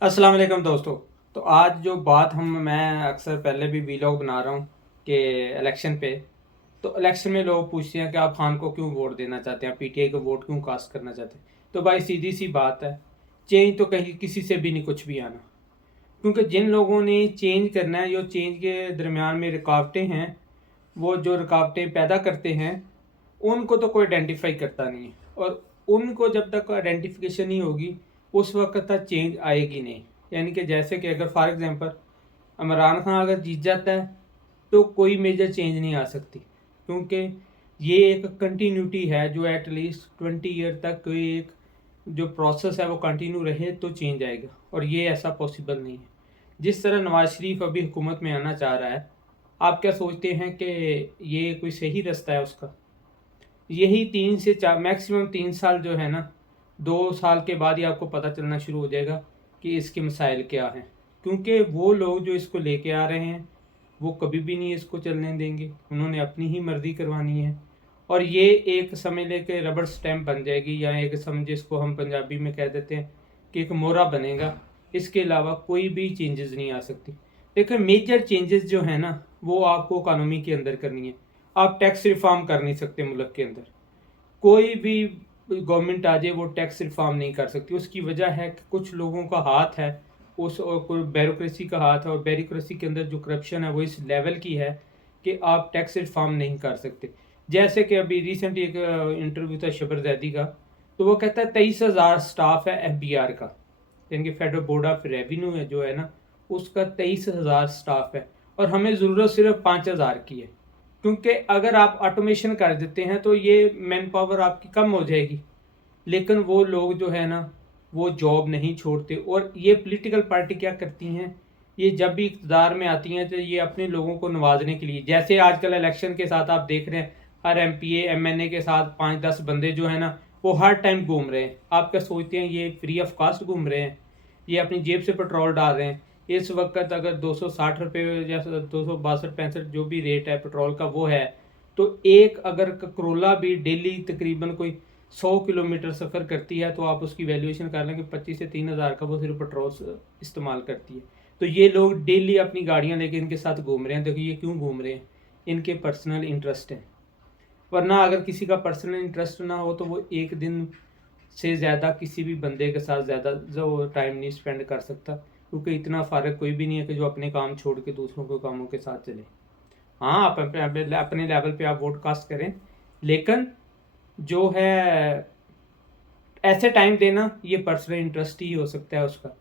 अस्सलाम वालेकुम दोस्तों। तो आज जो बात मैं अक्सर पहले भी वीलॉग बना रहा हूँ कि इलेक्शन पे। तो इलेक्शन में लोग पूछते हैं कि आप खान को क्यों वोट देना चाहते हैं, पीटीआई को वोट क्यों कास्ट करना चाहते हैं। तो भाई सीधी सी बात है, चेंज तो कहीं किसी से भी नहीं कुछ भी आना। क्योंकि जिन लोगों ने चेंज करना है, जो चेंज के दरमियान में रुकावटें हैं, वो जो रुकावटें पैदा करते हैं, उनको तो कोई आइडेंटिफाई करता नहीं है। और उनको जब तक आइडेंटिफिकेशन नहीं होगी, उस वक्त तक चेंज आएगी नहीं। यानी कि जैसे कि अगर फॉर एग्जांपल इमरान खान अगर जीत जाता है तो कोई मेजर चेंज नहीं आ सकती, क्योंकि ये एक कंटिन्यूटी है जो एटलीस्ट 20 ईयर तक कोई एक जो प्रोसेस है वो कंटिन्यू रहे तो चेंज आएगा, और ये ऐसा पॉसिबल नहीं है। जिस तरह नवाज शरीफ अभी हुकूमत में आना चाह रहा है, आप क्या सोचते हैं कि ये कोई सही रास्ता है उसका? यही 3 से 4 मैक्सिमम 3 साल जो है ना, 2 साल के बाद ही आपको पता चलना शुरू हो जाएगा कि इसके मसाइल क्या हैं। क्योंकि वो लोग जो इसको लेके आ रहे हैं वो कभी भी नहीं इसको चलने देंगे, उन्होंने अपनी ही मर्जी करवानी है। और ये एक समझ ले के रबड़ स्टैम्प बन जाएगी, या एक समझ इसको हम पंजाबी में कह देते हैं कि एक मोहरा बनेगा। इसके अलावा कोई भी चेंजेस नहीं आ सकती। देखिए मेजर चेंजेस जो है ना, वो आपको इकानमी के अंदर करनी है। आप टैक्स रिफॉर्म कर नहीं सकते मुल्क के अंदर। कोई भी गवर्नमेंट आ जाए वो टैक्स रिफॉर्म नहीं कर सकती। उसकी वजह है कि कुछ लोगों का हाथ है उस, और कोई ब्यूरोक्रेसी का हाथ है, और ब्यूरोक्रेसी के अंदर जो करप्शन है वो इस लेवल की है कि आप टैक्स रिफॉर्म नहीं कर सकते। जैसे कि अभी रिसेंटली एक इंटरव्यू था शबर जैदी का, तो वो कहता है 23,000 स्टाफ है एफबीआर का, यानी कि फेडरल बोर्ड ऑफ रेवेन्यू है जो है ना, उसका 23,000 स्टाफ है, और हमें ज़रूरत सिर्फ 5,000 की है। क्योंकि अगर आप ऑटोमेशन कर देते हैं तो ये मैन पावर आपकी कम हो जाएगी। लेकिन वो लोग जो है ना, वो जॉब नहीं छोड़ते। और ये पॉलिटिकल पार्टी क्या करती हैं, ये जब भी इक़्तिदार में आती हैं तो ये अपने लोगों को नवाजने के लिए, जैसे आजकल इलेक्शन के साथ आप देख रहे हैं, हर एमपीए एमएनए के साथ 5-10 बंदे जो है ना, वो हर टाइम घूम रहे हैं। आप क्या सोचते हैं ये फ्री ऑफ कॉस्ट घूम रहे हैं? ये अपनी जेब से पेट्रोल डाल रहे हैं। इस वक्त अगर 260 रुपये या 262-65 जो भी रेट है पेट्रोल का वो है, तो एक अगर करोला भी डेली तकरीबन कोई 100 किलोमीटर सफ़र करती है, तो आप उसकी वैल्यूएशन कर लें कि 25 से 3 हज़ार का वो सिर्फ पेट्रोल इस्तेमाल करती है। तो ये लोग डेली अपनी गाड़ियां लेके इनके साथ घूम रहे हैं। देखिए ये क्यों घूम रहे हैं, इनके पर्सनल इंटरेस्ट हैं। वरना अगर किसी का पर्सनल इंटरेस्ट ना हो तो वो एक दिन से ज़्यादा किसी भी बंदे के साथ ज़्यादा जो टाइम नहीं स्पेंड कर सकता, क्योंकि इतना फ़र्क कोई भी नहीं है कि जो अपने काम छोड़ के दूसरों के कामों के साथ चले। हाँ, आप अपने लेवल पे आप वोट कास्ट करें, लेकिन जो है ऐसे टाइम देना, ये पर्सनल इंटरेस्ट ही हो सकता है उसका।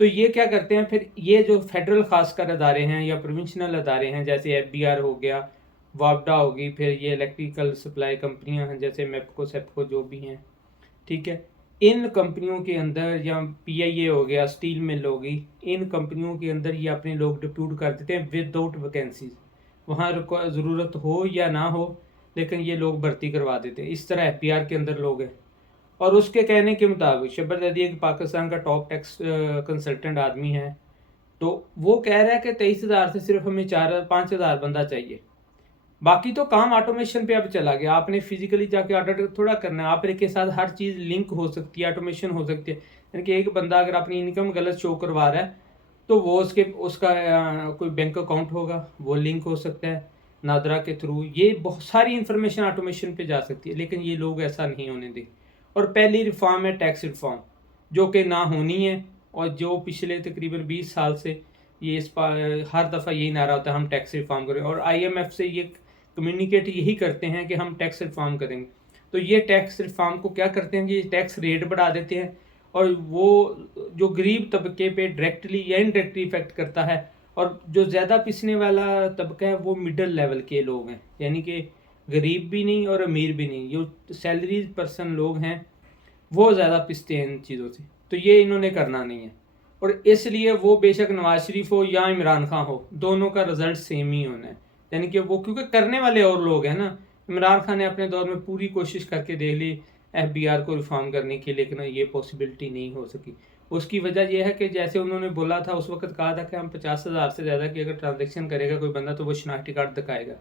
तो ये क्या करते हैं फिर, ये जो फेडरल खासकर अदारे हैं या प्रोविंशनल अदारे हैं, जैसे एफबीआर हो गया, वापडा होगी, फिर ये इलेक्ट्रिकल सप्लाई कंपनियां हैं जैसे मेपको सेपको जो भी हैं, ठीक है। इन कंपनियों के अंदर, या पीआईए हो गया, स्टील मिल होगी, इन कंपनियों के अंदर ये अपने लोग डिप्यूट कर देते हैं विदाउट वैकेंसीज। वहाँ ज़रूरत हो या ना हो, लेकिन ये लोग भर्ती करवा देते हैं। इस तरह एफबीआर के अंदर लोग हैं। और उसके कहने के मुताबिक शबर जदी एक पाकिस्तान का टॉप टैक्स कंसल्टेंट आदमी है, तो वो कह रहा है कि 23,000 से सिर्फ हमें 4-5 हज़ार बंदा चाहिए। बाकी तो काम ऑटोमेशन पे अब चला गया। आपने फिजिकली जाके ऑर्डर थोड़ा करना है, आप के साथ हर चीज़ लिंक हो सकती है, ऑटोमेशन हो सकती है। यानी कि एक बंदा अगर अपनी इनकम गलत शो करवा रहा है, तो वो उसका कोई बैंक अकाउंट होगा, वो लिंक हो सकता है नादरा के थ्रू। ये बहुत सारी इंफॉर्मेशन ऑटोमेशन पे जा सकती है, लेकिन ये लोग ऐसा नहीं होने दें। और पहली रिफॉर्म है टैक्स रिफॉर्म, जो कि ना होनी है, और जो पिछले तकरीबन 20 साल से ये हर दफ़ा यही नारा होता है हम टैक्स रिफॉर्म करें, और आईएमएफ से ये कम्युनिकेट यही करते हैं कि हम टैक्स रिफॉर्म करेंगे। तो ये टैक्स रिफॉर्म को क्या करते हैं कि ये टैक्स रेट बढ़ा देते हैं, और वो जो गरीब तबके पे डायरेक्टली या इनडायरेक्टली इफेक्ट करता है। और जो ज़्यादा पिसने वाला तबका है वो मिडल लेवल के लोग हैं, यानी कि गरीब भी नहीं और अमीर भी नहीं, जो सैलरी पर्सन लोग हैं वो ज़्यादा पिसते हैं इन चीज़ों से। तो ये इन्होंने करना नहीं है, और इसलिए वो बेशक नवाज शरीफ हो या इमरान खान हो, दोनों का रिजल्ट सेम ही होना है। यानी कि वो क्योंकि करने वाले और लोग हैं ना। इमरान खान ने अपने दौर में पूरी कोशिश करके देख ली एफबीआर को रिफॉर्म करने की, लेकिन ये पॉसिबिलिटी नहीं हो सकी। उसकी वजह यह है कि जैसे उन्होंने बोला था उस वक्त, कहा था कि हम 50,000 से ज़्यादा की अगर ट्रांजेक्शन करेगा कोई बंदा तो वो शनाख्ती कार्ड दिखाएगा।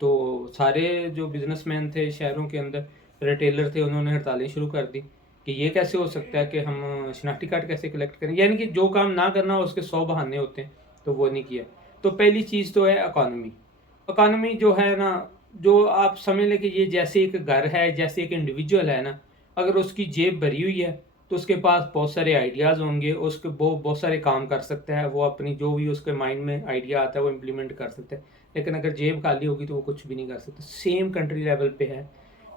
तो सारे जो बिजनेसमैन थे शहरों के अंदर, रिटेलर थे, उन्होंने हड़तालें शुरू कर दी कि ये कैसे हो सकता है कि हम शनाख्ती कार्ड कैसे कलेक्ट करें, यानी कि जो काम ना करना हो उसके 100 बहाने होते हैं, तो वो नहीं किया। तो पहली चीज़ तो है इकॉनमी। इकॉनमी जो है ना, जो आप समझ लें कि ये जैसे एक घर है, जैसे एक इंडिविजुअल है ना, अगर उसकी जेब भरी हुई है तो उसके पास बहुत सारे आइडियाज़ होंगे, उसके वो बहुत सारे काम कर सकता है, वो अपनी जो भी उसके माइंड में आइडिया आता है वो इम्प्लीमेंट कर सकता है। लेकिन अगर जेब खाली होगी तो वो कुछ भी नहीं कर सकता। सेम कंट्री लेवल पे है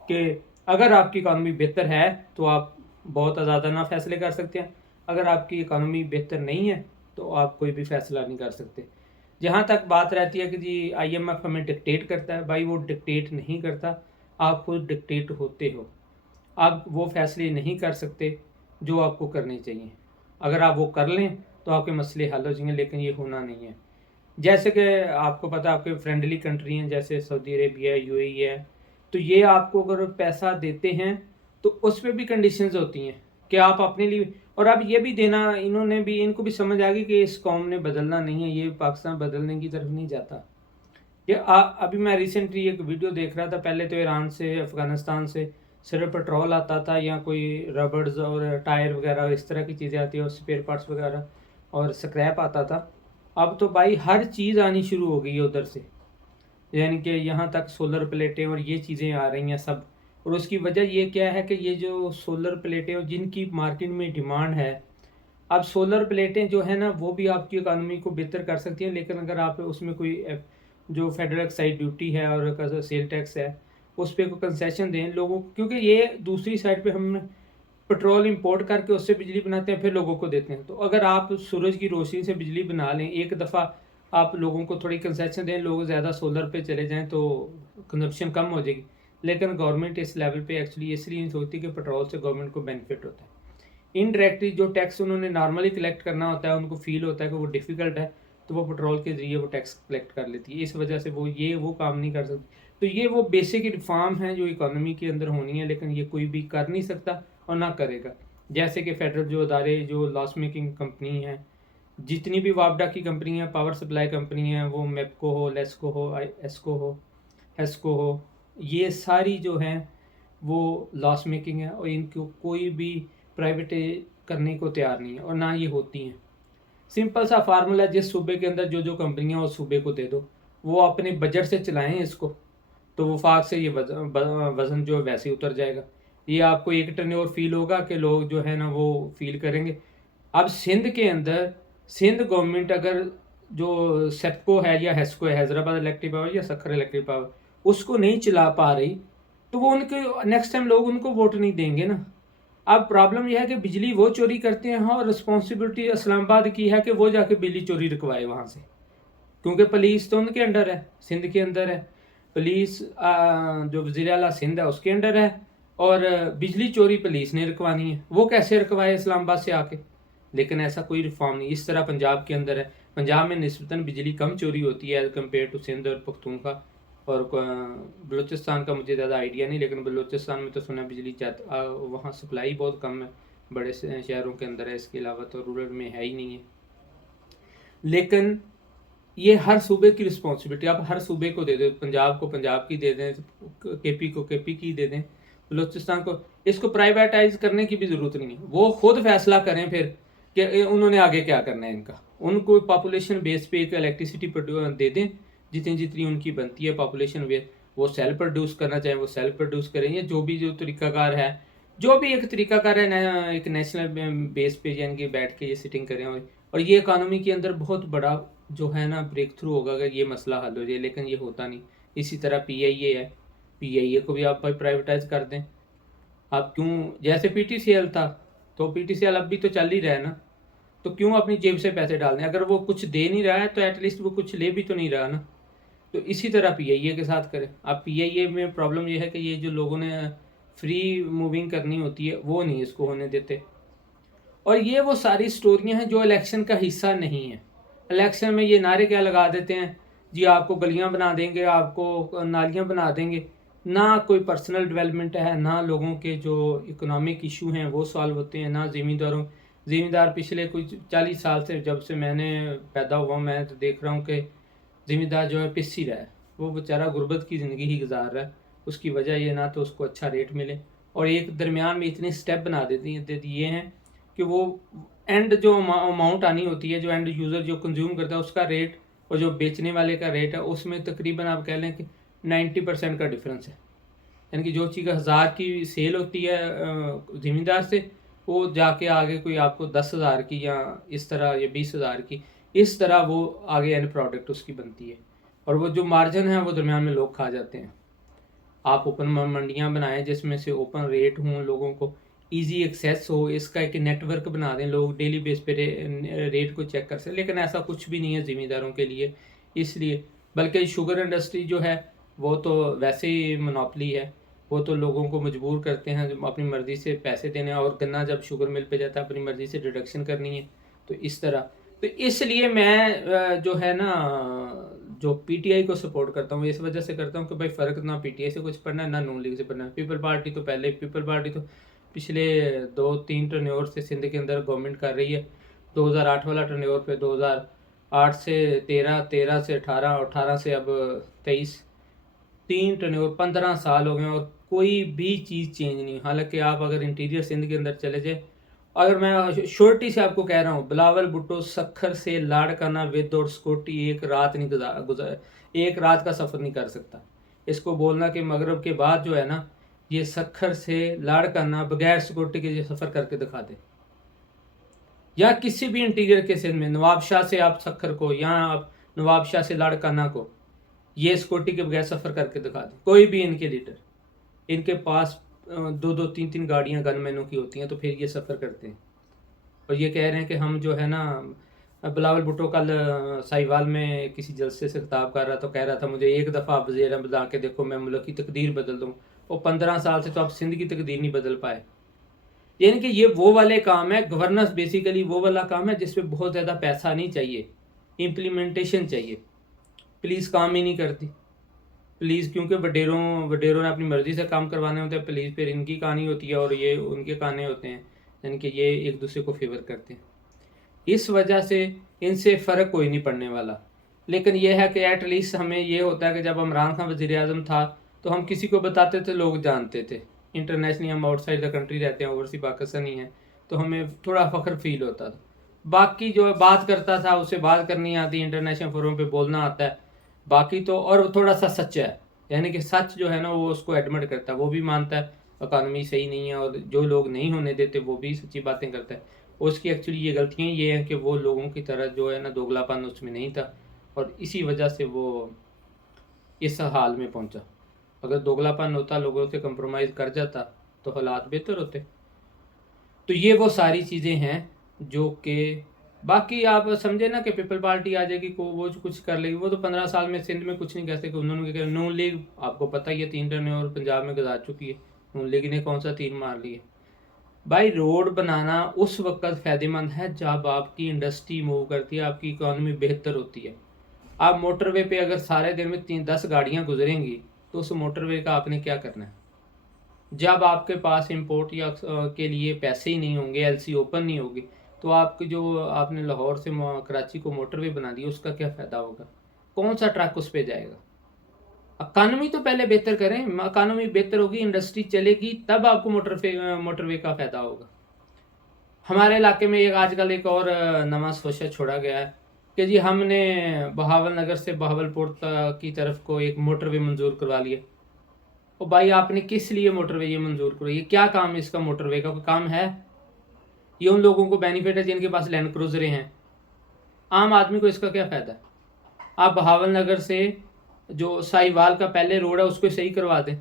कि अगर आपकी इकॉनमी बेहतर है तो आप बहुत ज़्यादा ना फैसले कर सकते हैं, अगर आपकी इकॉनमी बेहतर नहीं है तो आप कोई भी फैसला नहीं कर सकते। जहाँ तक बात रहती है कि जी आईएमएफ हमें डिक्टेट करता है, भाई वो डिक्टेट नहीं करता, आप खुद डिक्टेट होते हो। आप वो फैसले नहीं कर सकते जो आपको करने चाहिए। अगर आप वो कर लें तो आपके मसले हल हो जाएंगे, लेकिन ये होना नहीं है। जैसे कि आपको पता है आपके फ्रेंडली कंट्री हैं, जैसे सऊदी अरेबिया, यूएई है, तो ये आपको अगर पैसा देते हैं तो उसमें भी कंडीशंस होती हैं कि आप अपने लिए, और अब ये भी देना, इन्होंने भी, इनको भी समझ आ गई कि इस कौम ने बदलना नहीं है, ये पाकिस्तान बदलने की तरफ नहीं जाता। ये अभी मैं रिसेंटली एक वीडियो देख रहा था, पहले तो ईरान से, अफगानिस्तान से सिर्फ पेट्रोल आता था या कोई रबर्स और टायर वगैरह इस तरह की चीज़ें आती है और स्पेयर पार्ट्स वगैरह और स्क्रैप आता था। अब तो भाई हर चीज़ आनी शुरू हो गई है उधर से, यानी कि यहाँ तक सोलर प्लेटें और ये चीज़ें आ रही हैं सब। और उसकी वजह ये क्या है कि ये जो सोलर प्लेटें और जिनकी मार्केट में डिमांड है, अब सोलर प्लेटें जो है ना वो भी आपकी इकानमी को बेहतर कर सकती हैं, लेकिन अगर आप उसमें कोई जो फेडरल एक्साइज ड्यूटी है और सेल टैक्स है उस पर कोई कंसेशन दें लोगों को, क्योंकि ये दूसरी साइड पे हम पेट्रोल इंपोर्ट करके उससे बिजली बनाते हैं फिर लोगों को देते हैं। तो अगर आप सूरज की रोशनी से बिजली बना लें, एक दफ़ा आप लोगों को थोड़ी कंसेशन दें, लोग ज़्यादा सोलर पे चले जाएं तो कंजप्शन कम हो जाएगी। लेकिन गवर्नमेंट इस लेवल पे एक्चुअली इसलिए नहीं सोचती कि पेट्रोल से गवर्नमेंट को बेनिफिट होता है। इनडायरेक्टली जो टैक्स उन्होंने नॉर्मली कलेक्ट करना होता है, उनको फील होता है कि वो डिफ़िकल्ट है, तो वो पेट्रोल के ज़रिए वो टैक्स कलेक्ट कर लेती है। इस वजह से वो काम नहीं कर सकती। तो ये वो बेसिक रिफॉर्म हैं जो इकोनॉमी के अंदर होनी है, लेकिन ये कोई भी कर नहीं सकता और ना करेगा। जैसे कि फेडरल जो अदारे जो लॉस मेकिंग कंपनी हैं, जितनी भी वापडा की कंपनी है, पावर सप्लाई कंपनी है, वो मेपको हो, लेस्को हो, एस्को हो, हेस्को हो, ये सारी जो हैं वो लॉस मेकिंग है और इनको कोई भी प्राइवेट करने को तैयार नहीं है और ना ये होती हैं। सिंपल सा फार्मूला है, जिस सूबे के अंदर जो जो कंपनियां उस सूबे को दे दो, वो अपने बजट से चलाएं इसको, तो वफाक से ये वज़न जो है वैसे ही उतर जाएगा। ये आपको एक टर्न और फील होगा कि लोग जो है ना वो फील करेंगे। अब सिंध के अंदर सिंध गवर्नमेंट अगर जो सेप्को है या हेस्को है, हैदराबाद इलेक्ट्रिक पावर या सखर इलेक्ट्रिक पावर, उसको नहीं चला पा रही, तो वो उनके नेक्स्ट टाइम लोग उनको वोट नहीं देंगे ना। अब प्रॉब्लम यह है कि बिजली वो चोरी करते हैं और रिस्पॉन्सिबिलिटी इस्लामाबाद की है कि वो जाके बिजली चोरी रुकवाए वहाँ से, क्योंकि पुलिस तो उनके अंडर है, सिंध के अंदर है पुलिस, जो वज़ीर आला सिंध है उसके अंडर है, और बिजली चोरी पुलिस ने रुकवानी है, वो कैसे रुकवाए इस्लामाबाद से आके। लेकिन ऐसा कोई रिफॉर्म नहीं। इस तरह पंजाब के अंदर है, पंजाब में निस्बतन बिजली कम चोरी होती है एज़ कम्पेयर टू सिंध और पख्तूनख्वा और बलूचिस्तान का मुझे ज़्यादा आइडिया नहीं, लेकिन बलूचिस्तान में तो सुना बिजली वहाँ सप्लाई बहुत कम है, बड़े शहरों के अंदर है, इसके अलावा तो रूरल में है ही नहीं है। लेकिन ये हर सूबे की रिस्पॉन्सिबिलिटी, आप हर सूबे को दे दें, पंजाब को पंजाब की दे दें, केपी को केपी की दे दें, बलूचिस्तान को, इसको प्राइवेटाइज करने की भी ज़रूरत नहीं है। वो खुद फैसला करें फिर कि उन्होंने आगे क्या करना है इनका। उनको पॉपुलेशन बेस पे एक इलेक्ट्रिसिटी दे दें जितनी जितनी उनकी बनती है पॉपुलेशन बेस, वो सेल्फ प्रोड्यूस करना चाहें वो सेल्फ प्रोड्यूस करें, या जो भी जो तरीकाकार है, जो भी एक तरीकाकार है एक नेशनल बेस पे यानी कि बैठ के ये सिटिंग करें, और ये इकानमी के अंदर बहुत बड़ा जो है ना ब्रेक थ्रू होगा अगर ये मसला हल हो जाए, लेकिन ये होता नहीं। इसी तरह पीआईए है, पीआईए को भी आप प्राइवेटाइज कर दें। आप क्यों, जैसे पीटीसीएल था, तो पीटीसीएल अब भी तो चल ही रहा है ना, तो क्यों अपनी जेब से पैसे डाल दें। अगर वो कुछ दे नहीं रहा है तो एटलीस्ट वो कुछ ले भी तो नहीं रहा ना। तो इसी तरह पीआईए के साथ करें। अब पीआईए में प्रॉब्लम ये है कि ये जो लोगों ने फ्री मूविंग करनी होती है वो नहीं इसको होने देते, और ये वो सारी स्टोरियां हैं जो इलेक्शन का हिस्सा नहीं है। इलेक्शन में ये नारे क्या लगा देते हैं जी, आपको गलियां बना देंगे, आपको नालियां बना देंगे, ना कोई पर्सनल डेवलपमेंट है, ना लोगों के जो इकोनॉमिक इशू हैं वो सॉल्व होते हैं, ना ज़िम्मेदार पिछले कुछ 40 साल से, जब से मैंने पैदा हुआ मैं तो देख रहा हूँ कि ज़िम्मेदार जो है पिस ही रहा है, वो बेचारा गुर्बत की ज़िंदगी ही गुजार रहा है। उसकी वजह ये ना तो उसको अच्छा रेट मिले और एक दरमियान में इतने स्टेप बना दे दिए हैं कि वो एंड जो अमाउंट आनी होती है, जो एंड यूज़र जो कंज्यूम करता है उसका रेट और जो बेचने वाले का रेट है, उसमें तकरीबन आप कह लें कि 90% का डिफरेंस है। यानी कि जो चीज़ 1000 की सेल होती है ज़मींदार से, वो जाके आगे कोई आपको 10,000 की या इस तरह या 20,000 की, इस तरह वो आगे एंड प्रोडक्ट उसकी बनती है। और वो जो मार्जिन है वो दरमियान में लोग खा जाते हैं। आप ओपन मंडियाँ बनाएं जिसमें से ओपन रेट हों, लोगों को इजी एक्सेस हो, इसका एक नेटवर्क बना दें, लोग डेली बेस पे रेट को चेक कर सकें। लेकिन ऐसा कुछ भी नहीं है ज़मींदारों के लिए, इसलिए बल्कि शुगर इंडस्ट्री जो है वो तो वैसे ही मोनोपोली है। वो तो लोगों को मजबूर करते हैं अपनी मर्ज़ी से पैसे देने, और गन्ना जब शुगर मिल पे जाता है अपनी मर्ज़ी से डिडक्शन करनी है। तो इस तरह, तो इसलिए मैं जो है ना, जो पीटीआई को सपोर्ट करता हूँ, इस वजह से करता हूँ कि भाई फ़र्क ना पीटीआई से कुछ पढ़ना है ना नून लीग से पढ़ना है। पीपल पार्टी तो पहले, पीपल पार्टी तो पिछले 2-3 टर्न्योवर से सिंध के अंदर गवर्नमेंट कर रही है। 2008 वाला टर्न्योवर पे 2008 से 13, 13 से 18, 18 से अब 23, 3 टर्न्योवर 15 साल हो गए और कोई भी चीज़ चेंज नहीं। हालांकि आप अगर इंटीरियर सिंध के अंदर चले जाए, अगर मैं श्योरिटी से आपको कह रहा हूँ, बिलावल भुट्टो सखर से लाड़काना विद और स्कूटी एक रात नहीं गुजार एक रात का सफ़र नहीं कर सकता। इसको बोलना कि मगरब के बाद जो है ना, ये सखर से लाड़काना बगैर सिक्योरिटी के ये सफ़र करके दिखा दे, या किसी भी इंटीरियर के सिंध में नवाबशाह से आप सखर को, या आप नवाबशाह से लाड़काना को ये सिक्योरिटी के बगैर सफ़र करके दिखा दे। कोई भी इनके लीडर, इनके पास 2-2, 3-3 गाड़ियाँ गनमैनों की होती हैं, तो फिर ये सफ़र करते हैं। और ये कह रहे हैं कि हम जो है ना, बिलावल भुट्टो कल साहिवाल में किसी जलसे से खिताब कर रहा, तो कह रहा था मुझे एक दफ़ा आप वज़ीर बना के देखो, मैं मुल्क की तकदीर बदल दूँ। वो 15 साल से तो आप सिंध की तकदीर नहीं बदल पाए। यानी कि ये वो वाले काम है, गवर्नेंस बेसिकली वो वाला काम है जिसपे बहुत ज़्यादा पैसा नहीं चाहिए, इम्प्लीमेंटेशन चाहिए। पुलिस काम ही नहीं करती। पुलिस, क्योंकि वडेरों ने अपनी मर्जी से काम करवाने होते हैं, पुलिस फिर इनकी कहानी होती है और ये उनके कहानी होते हैं, यानी कि ये एक दूसरे को फेवर करते हैं। इस वजह से इनसे फ़र्क कोई नहीं पड़ने वाला। लेकिन यह है कि एटलीस्ट हमें ये होता है कि जब इमरान खान वज़ीर आज़म था तो हम किसी को बताते थे, लोग जानते थे। इंटरनेशनली हम आउटसाइड द कंट्री रहते हैं, ओवरसीज पाकिस्तानी हैं, तो हमें थोड़ा फ़ख्र फील होता था। बाकी जो बात करता था उसे बात करनी आती, इंटरनेशनल फोरम पे बोलना आता है। बाकी तो और थोड़ा सा सच्चा है, यानी कि सच जो है ना वो उसको एडमिट करता है, वो भी मानता है इकानमी सही नहीं है, और जो लोग नहीं होने देते वो भी सच्ची बातें करता है। उसकी एक्चुअली ये गलतियाँ ये हैं कि वो लोगों की तरह जो है ना दोगलापन उसमें नहीं था, और इसी वजह से वो इस हाल में पहुंचा। अगर दोगलापन होता, लोगों से कंप्रोमाइज़ कर जाता, तो हालात बेहतर होते। तो ये वो सारी चीज़ें हैं जो कि, बाकी आप समझे ना कि पीपल पार्टी आ जाएगी को वो कुछ कर लेगी, वो तो 15 साल में सिंध में कुछ नहीं कर सके। उन्होंने क्या, नून लीग आपको पता ही है 3 टर्न और पंजाब में गुजार चुकी है, नून लीग ने कौन सा तीर मार लिया। भाई रोड बनाना उस वक्त फ़ायदेमंद है जब आपकी इंडस्ट्री मूव करती है, आपकी इकोनॉमी बेहतर होती है। आप मोटरवे पे अगर सारे दिन में 3-10 गाड़ियाँ गुजरेंगी तो उस मोटरवे का आपने क्या करना है। जब आपके पास इंपोर्ट या के लिए पैसे ही नहीं होंगे, एलसी ओपन नहीं होगी, तो आपकी जो आपने लाहौर से कराची को मोटरवे बना दी, उसका क्या फ़ायदा होगा। कौन सा ट्रक उस पर जाएगा। इकानमी तो पहले बेहतर करें, इकानमी बेहतर होगी, इंडस्ट्री चलेगी, तब आपको मोटरवे का फ़ायदा होगा। हमारे इलाके में एक आजकल एक और नवा सोचा छोड़ा गया है कि जी हमने बहावल नगर से बहावलपुर की तरफ को एक मोटरवे मंजूर करवा लिया। और भाई आपने किस लिए मोटरवे ये मंजूर करवाई, ये क्या काम है इसका, मोटरवे का कोई काम है। ये उन लोगों को बेनिफिट है जिनके पास लैंड क्रूजरें हैं, आम आदमी को इसका क्या फ़ायदा है। आप बहावल नगर से जो साहिवाल का पहले रोड है उसको सही करवा दें,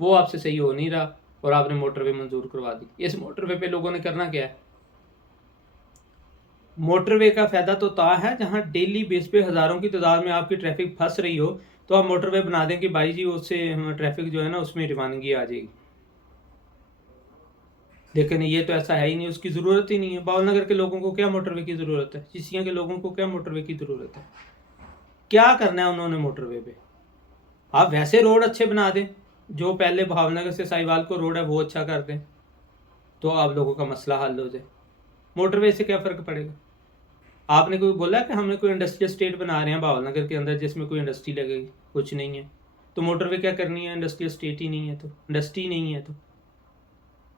वो आपसे सही हो नहीं रहा, और आपने मोटरवे मंजूर करवा दी। इस मोटरवे पे लोगों ने करना क्या है। मोटरवे का फ़ायदा तो ता है जहां डेली बेस पे हज़ारों की तादाद में आपकी ट्रैफिक फंस रही हो, तो आप मोटरवे बना दें कि भाई जी उससे ट्रैफिक जो है ना उसमें रवानगी आ जाएगी। लेकिन ये तो ऐसा है ही नहीं, उसकी ज़रूरत ही नहीं है। बावल नगर के लोगों को क्या मोटरवे की ज़रूरत है, चिसियाँ के लोगों को क्या मोटरवे की ज़रूरत है। क्या करना है उन्होंने मोटरवे पे। आप वैसे रोड अच्छे बना दें, जो पहले भावनगर से साहिवाल को रोड है वो अच्छा कर दें, तो आप लोगों का मसला हल हो जाए। मोटरवे से क्या फ़र्क पड़ेगा। आपने कोई बोला कि हमने कोई इंडस्ट्रियल स्टेट बना रहे हैं भावनगर के अंदर जिसमें कोई इंडस्ट्री लगेगी, कुछ नहीं है। तो मोटरवे क्या करनी है, इंडस्ट्रियल स्टेट ही नहीं है तो, इंडस्ट्री नहीं है तो।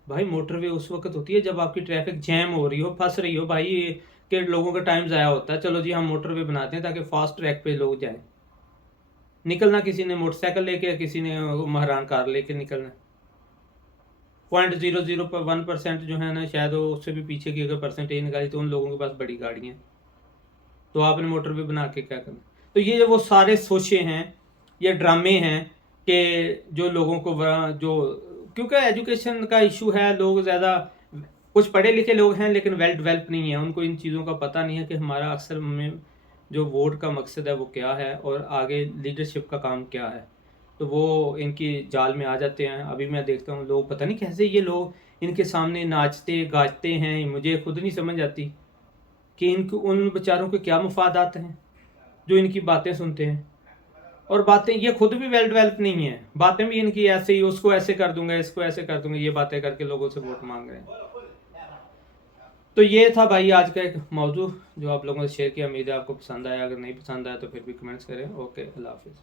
भाई मोटरवे उस वक्त होती है जब आपकी ट्रैफिक जैम हो रही हो, फंस रही हो भाई, के लोगों का टाइम ज़ाया होता है, चलो जी हम मोटरवे बनाते हैं ताकि फास्ट ट्रैक पे लोग जाएं। निकलना किसी ने मोटरसाइकिल लेके, किसी ने महरान कार लेके निकलना। 0.001% जो है ना, शायद वो उससे भी पीछे की अगर परसेंटेज निकाली तो उन लोगों के पास बड़ी गाड़ियाँ हैं। तो आपने मोटरवे बना के क्या करना? तो ये वो सारे सोचे हैं, ये ड्रामे हैं कि जो लोगों को जो, क्योंकि एजुकेशन का इशू है, लोग ज़्यादा कुछ पढ़े लिखे लोग हैं लेकिन वेल डेवलप नहीं है, उनको इन चीज़ों का पता नहीं है कि हमारा अक्सर में जो वोट का मकसद है वो क्या है और आगे लीडरशिप का काम क्या है। तो वो इनकी जाल में आ जाते हैं। अभी मैं देखता हूँ लोग, पता नहीं कैसे ये लोग इनके सामने नाचते गाजते हैं, मुझे खुद नहीं समझ आती कि इनको, उन बेचारों के क्या मुफादात हैं जो इनकी बातें सुनते हैं। और बातें, ये खुद भी वेल डेवलप नहीं है, बातें भी इनकी ऐसे ही, उसको ऐसे कर दूंगा, इसको ऐसे कर दूंगा, ये बातें करके लोगों से वोट मांग रहे हैं। तो ये था भाई आज का एक मौजू जो आप लोगों से शेयर किया। उम्मीद है आपको पसंद आया, अगर नहीं पसंद आया तो फिर भी कमेंट्स करें। ओके, अल्लाह हाफिज़।